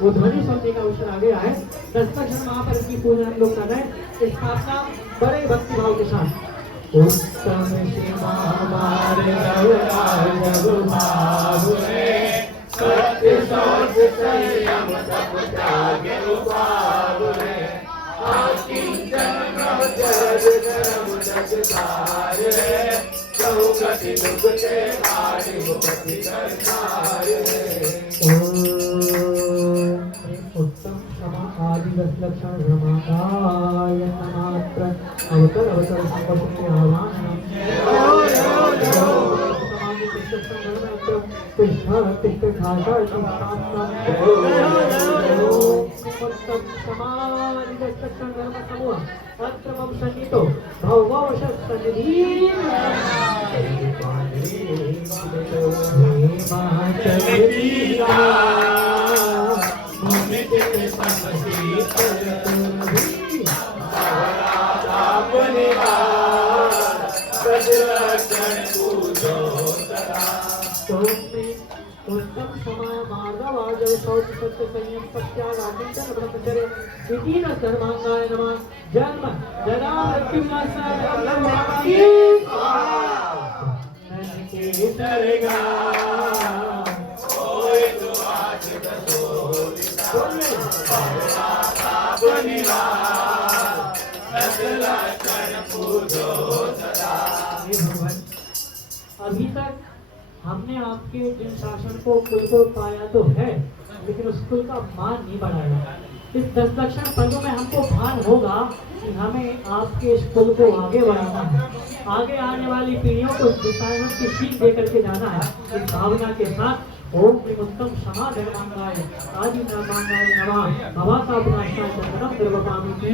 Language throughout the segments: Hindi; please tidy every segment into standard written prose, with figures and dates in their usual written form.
वो ध्वनि सुनने का अवसर आ गया है। दस्तक्षण महापर्व की पूजा हम लोग कर रहे हैं। स्थापना बड़े भक्ति भाव के साथ। उत्तम शिवा हमारे जब भाव है, सत्य शौच संयम तप त्याग उपाव है, आकिंचन ब्रह्मचर्य धर्म जगतार है, चौकटि दुखते हारि मुक्ति करतार है। उत्तम क्षमा आदि दस लक्षण ब्रह्माय नमात्र अवतर अवतर संपत्ति आवाहन उत्तम क्षमा मार्गव जल शौच सत्य संयम सत्याग आकिंचन ब्रह्मचर्य विधि न सर्वांगाय नमः। जन्म जरा मृत्यु नाशाय अभी तक हमने आपके जिन शासन को कुल को पाया तो है, लेकिन उस कुल का मान नहीं बढ़ाया। इस 10 लक्षण पर्व में हमको भान होगा कि हमें आपके इस कुल को आगे बढ़ाना है, आगे आने वाली पीढ़ियों को दिशाएं की सीख दे करके जाना है। इस भावना के साथ ओम उत्तम क्षमा धर्मांगाय आदि धर्मांगाय नमः भवा का प्रार्थना चंदनम द्रवपामि की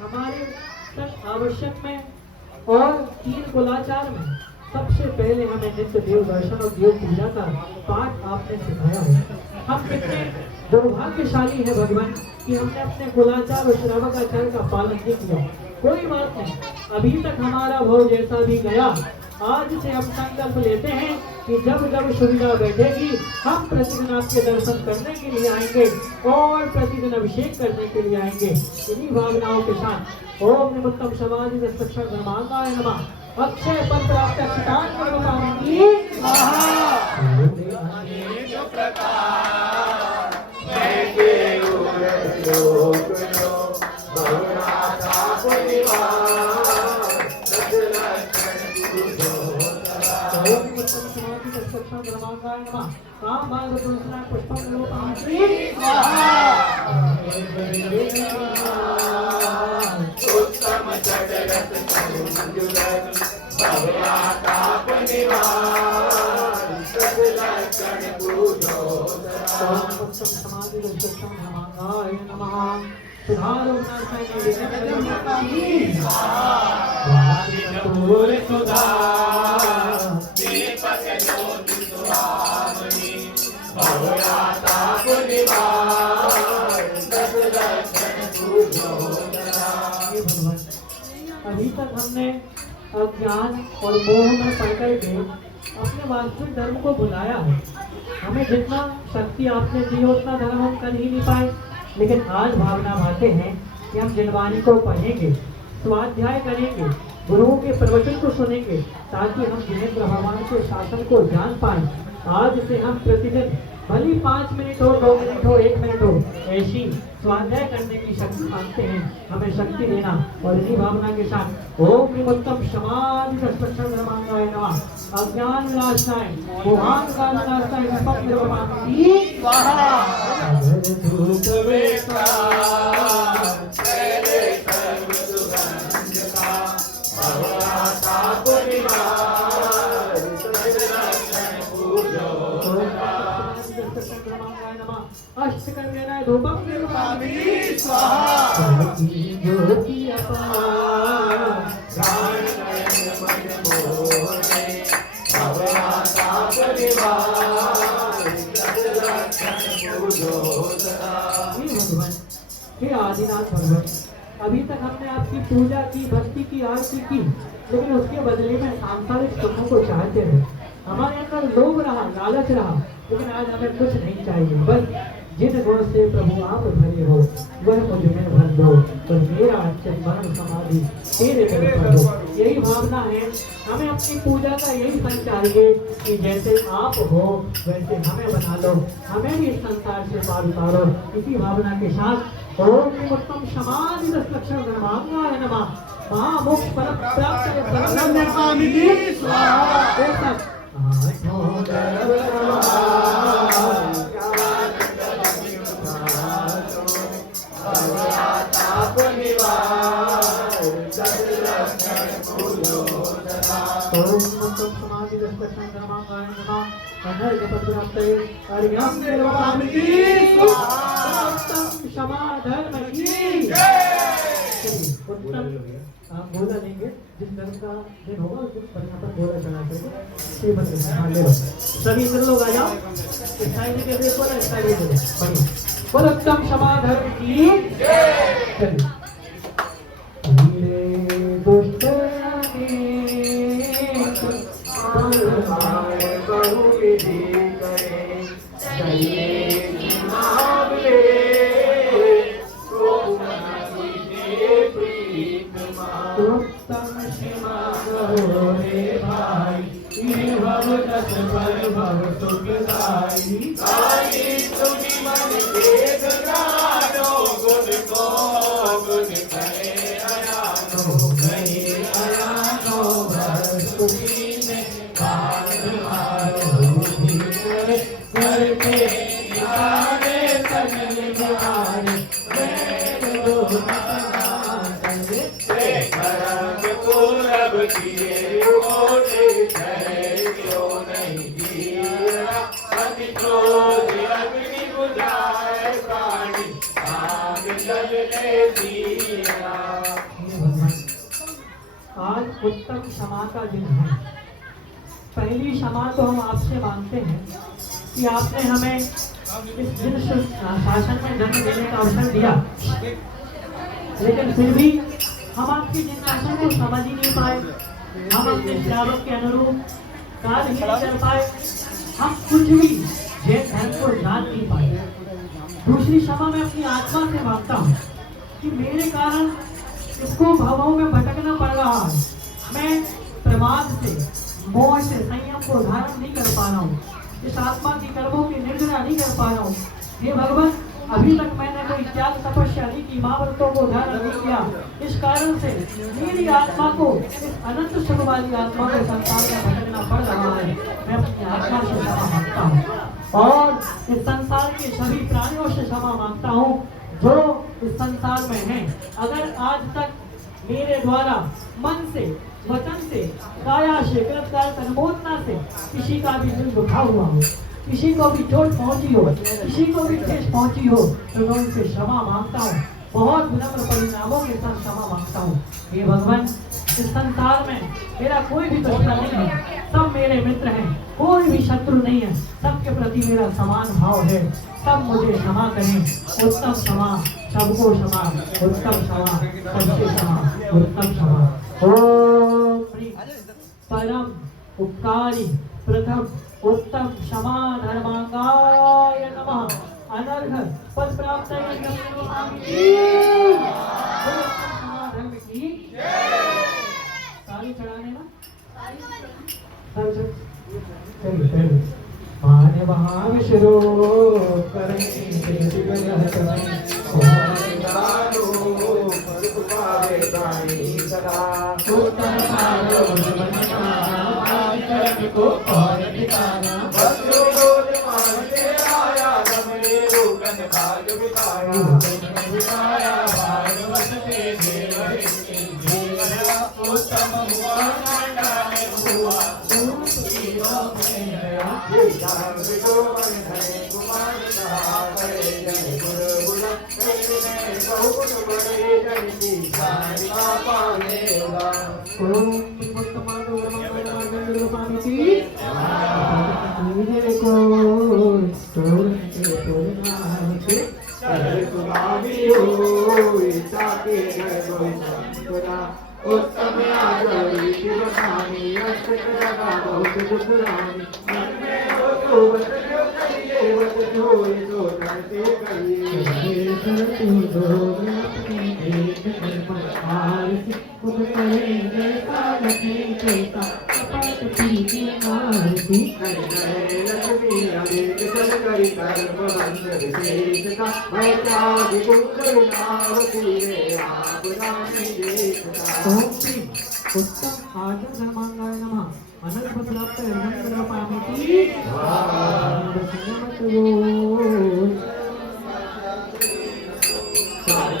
हमारे तक आवश्यक में और 3 कुलाचार में सबसे पहले हमें नित्य देव दर्शन और देव पूजा का पाठ आपने सिखाया है। हम कितने दुर्भाग्यशाली हैं भगवान कि हमने अपने कुलाचार और श्रावकाचार का पालन नहीं किया। कोई बात नहीं, अभी तक हमारा भाव जैसा भी गया, आज से हम संकल्प लेते हैं कि जब जब सुविधा बैठेगी हम प्रतिदिन आपके दर्शन करने के लिए आएंगे और प्रतिदिन अभिषेक करने के लिए आएंगे। इन्हीं भावनाओं के साथ ओम निमित्तम समाधि दस्तक्षण धर्मांगाय नमः अक्षय पद प्राप्त अक्षतान कर्मकामी अभी तक हमने अज्ञान और मोह में पड़कर के अपने वास्तविक धर्म को भुलाया है। हमें जितना शक्ति आपने दी उतना धर्म हम कर ही नहीं पाए, लेकिन आज भावना भाते हैं कि हम जिनवाणी को पढ़ेंगे, स्वाध्याय करेंगे, गुरुओं के प्रवचन को सुनेंगे ताकि हम जिनेंद्र भगवान के शासन को जान पाए। आज से हम प्रतिदिन भली 5 मिनट हो, 2 मिनट हो, 1 मिनट हो, ऐसी स्वाध्याय करने की शक्ति मांगते हैं। हमें शक्ति देना और इसी भावना के साथ ओम निमित्तम समाधि दस्तक्षण धर्मांगाय नमः अज्ञान विनाशाय मोहान का विनाशाय विपद निर्वाणाय स्वाहा धूप वेका तेरे सर्व सुगंध का भवरा ताप निवार सदरक्षण पूजो अष्टकन्याय धूपम निर्वाणाय स्वाहा ज्योति अपार प्राण नयन मन मोहे भवरा ताप निवार सदरक्षण हे भगवान, हे आदिनाथ भगवान, अभी तक हमने आपकी पूजा की, भक्ति की, आरती की, लेकिन उसके बदले में सांसारिक सुखों को चाहते रहे। हमारे अंदर लोभ रहा, लालच रहा, लेकिन आज हमें कुछ नहीं चाहिए। बस जिन गुण से प्रभु आप भरे हो वह मुझ में भर दो, तो मेरा चिन्मरण समाधि तेरे दिल पर हो। यही भावना है, हमें अपनी पूजा का यही फल चाहिए कि जैसे आप हो वैसे हमें बना लो, हमें भी इस संसार से पार उतारो। इसी भावना के साथ ओम उत्तम समाधि लक्षण धर्मांगाय नमः, महामोक्ष फल प्राप्त फलम निर्मामिति स्वाहा। बोला लेंगे, जिस धर्म का दिन होगा उस दिन पर यहाँ पर बोला चढ़ा करके सभी इधर लोग आ जाओ। इस के लिए बोला, इस साइड बोलो, बोलो उत्तम क्षमा धर्म की। आज उत्तम क्षमा का दिन है। पहली क्षमा तो हम आपसे मांगते हैं कि आपने हमें इस दिन शासन में जन्म देने का अवसर दिया, लेकिन फिर भी हम आपकी जिज्ञासा को समझ ही नहीं पाए, हम अपने श्रावक के अनुरूप कार्य ही नहीं कर पाए, हम कुछ भी जैन धर्म को जान नहीं पाए। दूसरी क्षमा मैं अपनी आत्मा से मांगता हूँ कि मेरे कारण इसको भावों में भटकना पड़ रहा है। मैं प्रमाद से, मोह से संयम को धारण नहीं कर पा रहा हूँ, इस आत्मा की कर्मों की निर्जरा नहीं कर पा रहा हूँ। हे भगवान, अभी तक मैंने कोई त्याग तपस्या नहीं की, महाव्रतों को धारण नहीं किया, इस कारण से मेरी आत्मा को, इस अनंत सुख वाली आत्मा को संसार में भटकना पड़ रहा है। मैं अपनी आत्मा से क्षमा मांगता हूँ और इस संसार के सभी प्राणियों से क्षमा मांगता हूँ जो इस संसार में हैं। अगर आज तक मेरे द्वारा मन से, वचन से, काया से, कृतकाल अनुमोदना से किसी का भी दिल दुखा हुआ हो, किसी को भी चोट पहुंची हो, किसी को भी ठेस पहुंची हो, तो मैं उनसे क्षमा मांगता हूँ, बहुत विनम्र परिणामों के साथ क्षमा मांगता हूँ। हे भगवान, इस संसार में मेरा कोई भी दुश्मन नहीं है, सब मेरे मित्र हैं, कोई भी शत्रु नहीं है, सबके प्रति मेरा समान भाव है। सब मुझे क्षमा करें, उत्तम क्षमा, सबको क्षमा, उत्तम क्षमा, सबसे क्षमा, उत्तम क्षमा। ओम परम उपकारी प्रथम उत्तम क्षमा धर्मांगाय नमः। अनर्घ पद प्राप्त धर्म की ताली चढ़ाने ना माने वहां शिरो को पावते स्वामी हो ताके गोविंदा उत्तम आदरी शिवगामी अष्टकरा बहुत दुखरानी मन में हो तो बतलो कहिए बत जोई तो करते कहिए तू दो अपनी देख दरबार से खुद करेंगे कालके कैसा कपट पीती मारती लक्ष्मी अनेक चल करी कर्म बंध विशेषता मैं त्याग कुंडलनावती रे आप रानी देखता उत्तम आदर धर्मांगाय नमः अनंत प्राप्त निर्मल पामिति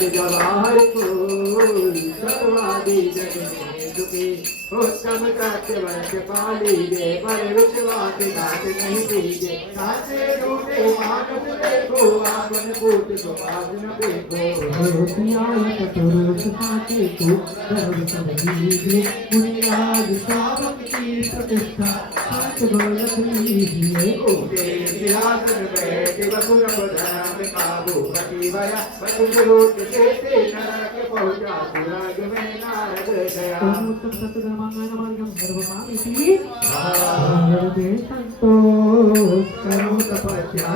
जवाहर फूल सर्वादि जग में दुखी उत्तम सत्य वर्ष पाली गे पर रुचवाद घाट नहीं दीजे साचे रूपे मानव देखो आपन पूत सुभाष न देखो रुपयाल कटोर साचे को धर्म सब दीजिए मुनिराज श्रावक की प्रतिष्ठा साच दौलत लीजिए ऊटे सिंहासन बैठे बसुर प्रधान काबू पति भया बसुर रूप से नरक पहुंचा सुरग में नारद गया उत्तम सत्य धर्मांगाय नमः सर्वपामिति भगवते संतोष करो तपस्या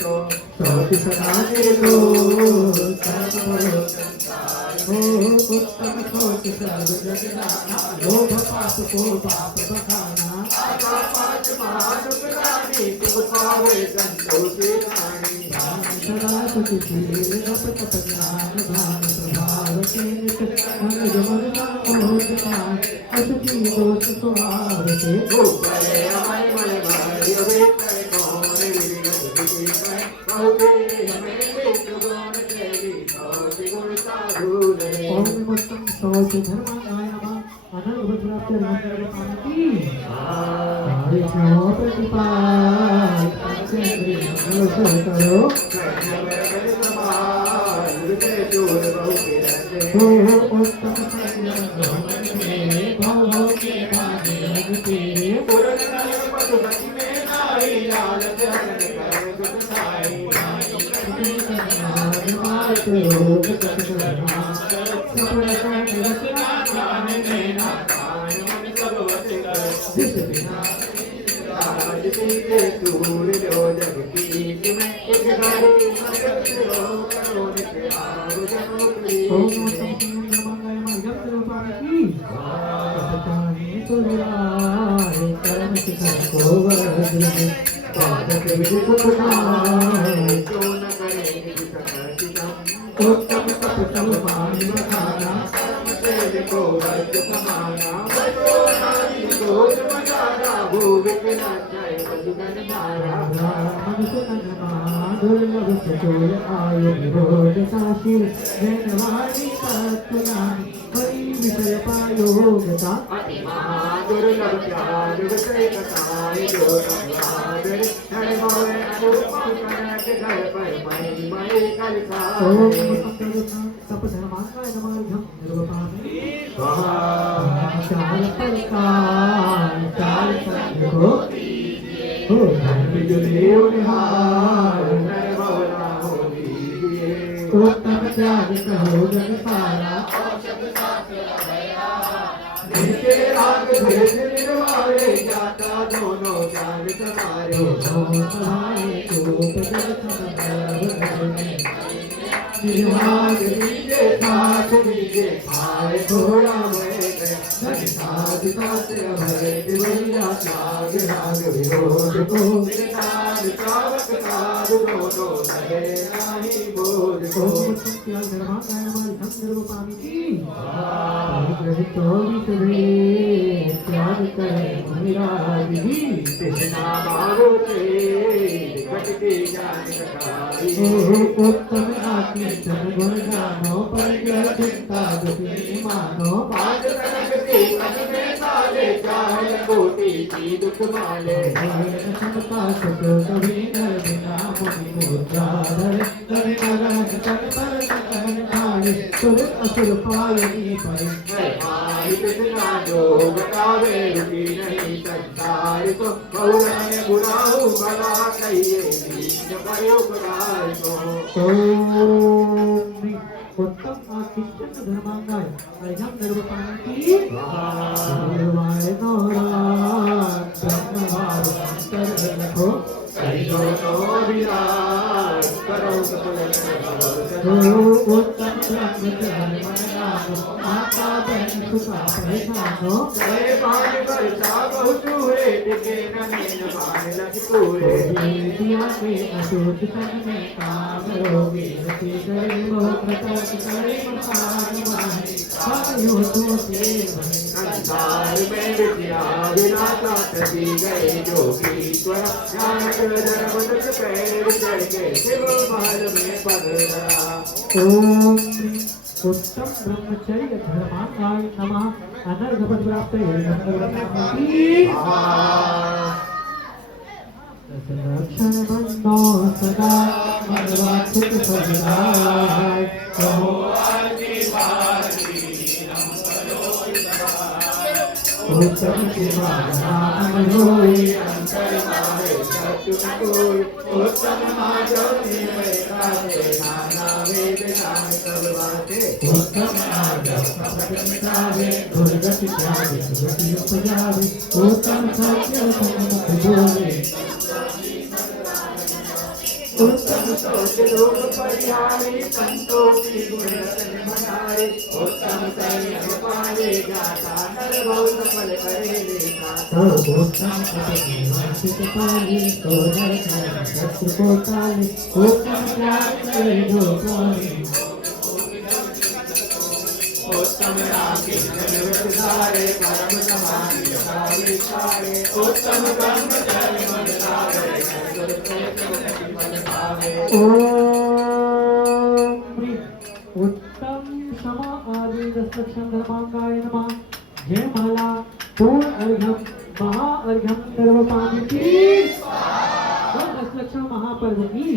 तो सौति सदा दो सर्व उत्तम सोच सर्व जगना लोभ पाप को पाप बखाना पाँच महादुखदानी तुम पावे संतोषी रानी सदा सुखी तप तप ज्ञान भान प्रभाव के नित मन जमन मोह पाए असुखी दोष सुहाव से ऊपरे अमर मन भारी वे कर कौन विगत विषय बहुते हमें देख गुण तेरी और गुण साधु रे ओम उत्तम सोच धर्मांगाय नमः अनंत प्राप्त निर्मल पामिति प्रतिपाल करो उत्तम भाव के भाग्य तेरे उत्तम तपसल पानी बखाना को राज्य समाना सोच मजारा भूविक नाचाय मधुगन धारा दुर्लभ चोर आयु विरोध साशी जनवाणी तत्वनानी हरि विषय पायोगता अति महादुर्लभ प्यार विषय कथाएं जो तमादर हर मोरे अनुरूप कनक घर पर मई मई कलसा तप धर्मांगाय नमः निर्वपामि चार प्रकार चार संगो उत्तम त्याग कहो जग सारा जाता दोनों ज्ञान तुम्हारे साथ दीजे आए थोड़ा साध त्याग राग विरोध को साध चावक साध दोनों लगे नहीं बोध को धर्मांगाय नमः निर्वपामि ग्रहितो विसरे त्याग करे मुनिराज कृष्णा मारुते कटके जान कटाई उत्तम आत्म जन गुण गानो पर चिंता गति मानो पांच कनक के मन में साले चाहे कोटि की दुख माले समता सुख कभी नर बिना मुनि मुद्रा धर कभी नर कर पर सकन ठाए सुर असुर पायनी पर माई कृष्णा जो बतावे रुकी नहीं संसार तो बहु बुराऊ भला कहिए दीन पर उपकार बिहारी को उत्तम शिक्षण धर्मांगाय अयम निर्वपाणी निर्वाय ब्रह्मवारो करो उत्तम माता बहन सुखा परेशानो अशोक सन में काम रोगी रति करे मोहब्बत करे महान संसार में विद्या विनाशा प्रति गए जोगीश्वर ज्ञान धर्म पैर चढ़ के शिव महल में पधरा ओम उत्तम ब्रह्मचर्य धर्मांगाय नमः अनर्घपद प्राप्त रक्षण बंदो सदा मनवाचित सदाय उत्तम शिवाय होई अंतर मारे सत्य कोई उत्तम माधव में काहे नाना वेद नाम सब बातें उत्तम माधव प्रपंचावे दुर्गति त्यागे सुगति उपजावे उत्तम सत्य सन्मुख बोले उत्तम सोच लोग परिहारी संतोषी गुण रतन मनारे उत्तम संयम पाले जाता नर बहुत फल करे लेखा उत्तम अपने वांछित पाले तो नर शत्रु को ताले उत्तम त्याग करे जो पाले उत्तम राखी निर्वधारे परम समाधि सारे सारे उत्तम ब्रह्मचर्य मन सारे उत्तम क्षमा आदि दशलक्षण धर्मांगाय नमः जय माला पूर्ण अर्घ्यम महाअर्घ्यम सर्वपाणी की दशलक्षण महापर्व की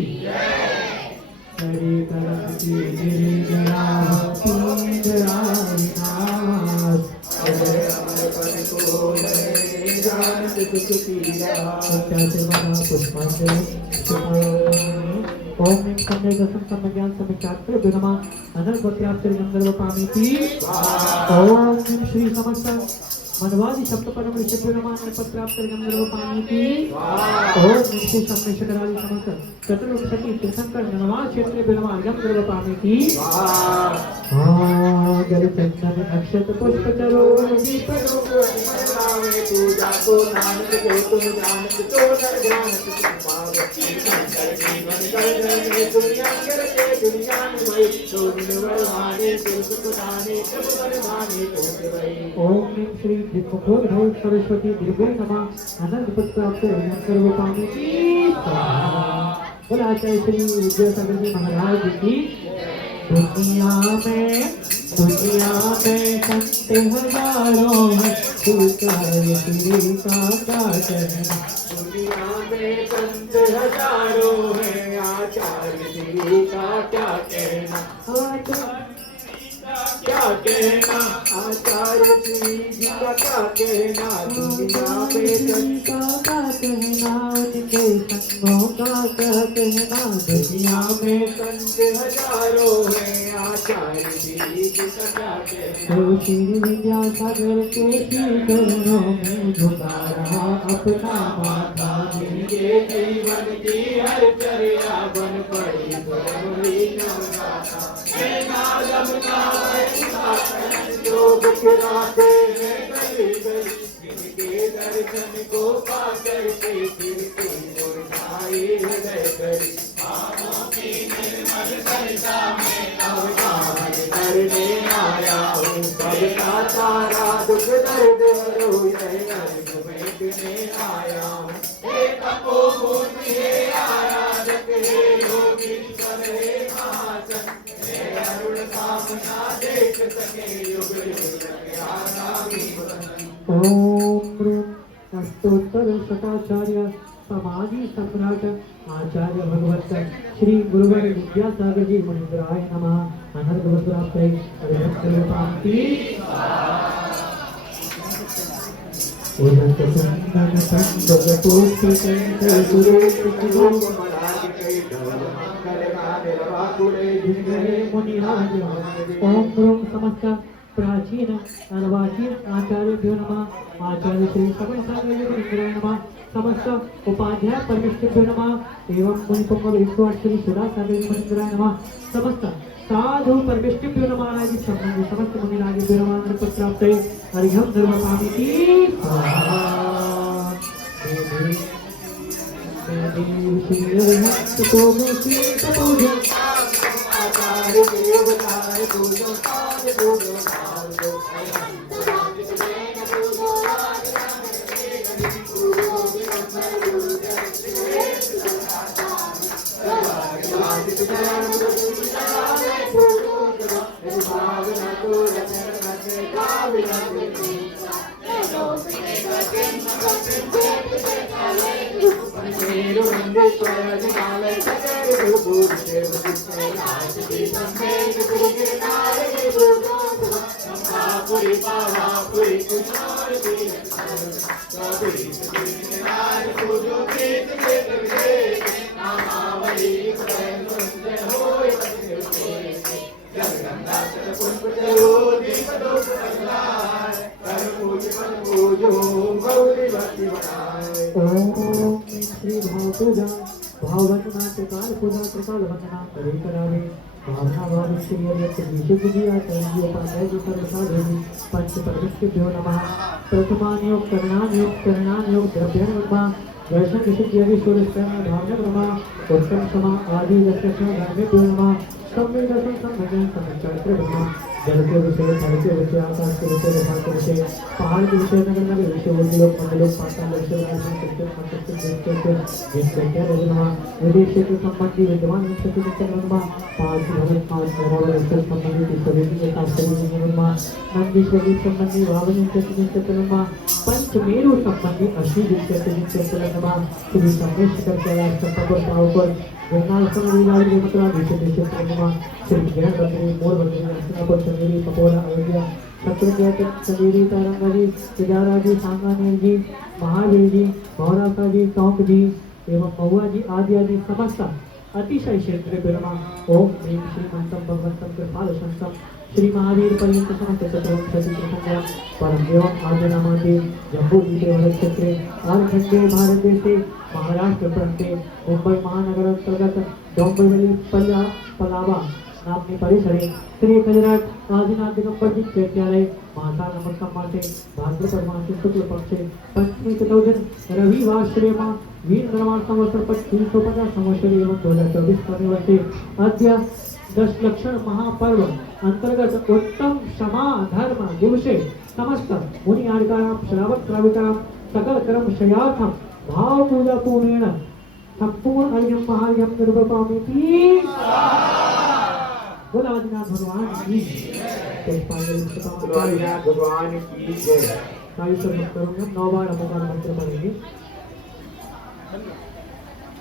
हरे करमति गिरि जरा पूजराविनाश अजय अमर पद को जानत सुख पीरा सत्याचे मना पुष्पांजलि ओम निम सम्य दसम सम्य ज्ञान सम्य चात्र बिनमा अनर्गोत्याप्तर गंधर्व पामीति ओम निम श्री समस्त मनवादि सप्त परम ऋषि बिनमा अनपत्राप्तर गंधर्व पामीति ओम निम श्री सम्य शकरादि समस्त चतुर्मुख सती तीर्थंकर नरवाल क्षेत्र बिनमा गंधर्व पामीति गल चंदन अक्षत पुष्प चरोर दीप मनावे पूजा को नानक जो तुम जानत तो नर जानत तुम पावे शंकर जीवन कर धर्मे दुनिया करके दुनिया में वही तो निर्वर माने शिव सुख दाने सब वर माने तो वही ओम निम श्री दिक्मुखोद्भव सरस्वती दिव्य नमः अनंत पत्राप्त सर्व पामीति बोला आचार्य श्री विद्यासागर जी महाराज की दुनिया में संत हजारों हैं श्री का कहना दुनिया में संत हजारों हैं आचार्य श्री का क्या कहना क्या कहना आचार्य श्री जी का क्या कहना दुनिया में संत का कहना उनके संगों का कहना दुनिया में संत हजारों हैं आचार्य श्री जी का क्या कहना श्री विद्यासागर के चरणों में झुका रहा अपना माथा जिनके जीवन की हर चर्या बन पड़ी जो बिखराते हैं गली गली जिनके दर्शन को पाकर के फिर कोई मुरझाए हृदय करी अवतार करने आया हूँ सबका सारा दुख दर्द हरो यह अर्घ भेंटने आया हूँ एक अपोमूर्ति हे आराधक हे योगीश्वर हे महासन हे अरुण सामना देख सके युग युग आगामी ओम अष्टोत्तर शताचार्य समाधि सम्राट आचार्य भगवत श्री गुरुवर विद्यासागर जी मुनिंद्राय नमः अनर्गवत्राप्तये अरिहंतरूपांति उदंत चंदन निरवाकुले जिनगरे मुनिराज ओम ब्रूम समस्त प्राचीन अर्वाचीन आचार्यभ्यो नमः आचार्य श्री सकल साधुभ्यो नमः समस्त उपाध्याय परमेश्वरभ्यो नमः एवं मुनिपुंगव 108 श्री सुधा साधुभ्यो नमः समस्त साधु परमेश्वरभ्यो नमः आदि संबंधी समस्त मुनिराजभ्यो नमः नमः प्राप्ते हरिहम धर्मपामिति आचार्य देवताय पूजो सारे पूजो सारो श्री भाव पूजा भाववचना त्रिकाल पूजा त्रिकाल वचना करे करावे भावना भाव श्री व्यक्त विशुद्ध जी आचार्य उपाध्याय जी सर्वसा देवी पंच परमेश्वरभ्यो नमः प्रथमान योग करणान योग द्रव्य नमः दर्शन विशुद्ध योगी सूर्य स्करण भावना ब्रह्मा उत्तम समा आदि दर्शन धर्मेभ्यो नमः सम्यक दर्शन संभजन संचरित्र ब्रह्मा जल के विषय थल के विषय आकाश के विषय रेखा के विषय पहाड़ के विषय नगर नगर विषय उद्योग मंडलोक पाताल विषय राजन कृत्य संकट के विषय रजना विदेश के संबंधी विद्वान विषय के चरणमा पांच भगत पांच नवावर विषय संबंधी सभी के साथ सभी चरणमा नंदीश्वरी संबंधी भावनी के चरणमा पंचमेरु संबंधी अश्वी विषय चरणमा श्री संमेश्वर कैलाश संपन्न पावर जगन्नाथ लीला देवता विषय चरणमा श्री ज्ञान बंदरी मोर बंदरी हस्तिनापुर चंदेरी कपोला अयोध्या शत्रुंजय चंदेरी तारंगाजी केदाराजी सांगानेर जी महावीर जी भौरासा जी टोंक जी एवं महुआ जी आदि समस्त अतिशय क्षेत्र ब्रह्मा ओम ह्रीं श्रीमंतम भगवंतम कृपाल संतम श्री महावीर पर्यंत समस्त चतुर्विंशति संख्या परम देवम आद्यनामादि जम्बू द्वीपे क्षेत्रे झारखंडे भारत देशे महाराष्ट्र प्रांते मुंबई महानगर अंतर्गत डोंबिवली पलावा नामनी परिसरे श्री कजराट आदिनाथ दिगंबर जी चैत्यालय माता नमस्कार माते भाद्रपद मासे शुक्ल पक्षे पंचमी चतुर्दिन रविवार श्रेमा वीर निर्माण संवत्सर 350 संवत्सरी एवं 2024 कमी वर्षे अद्य दशलक्षण महापर्व अंतर्गत उत्तम क्षमा धर्म दिवसे समस्त मुनि आर्काणां श्रावक श्राविकाणां सकल कर्म शयार्थम भाव पूजा पूर्णेन संपूर्ण अर्घ्यम महार्घ्यम निर्वपामिति बोला आदिनाथ भगवान की भगवान की जय। करूंगा 9 बार अपकार मंत्र पढ़ेंगे।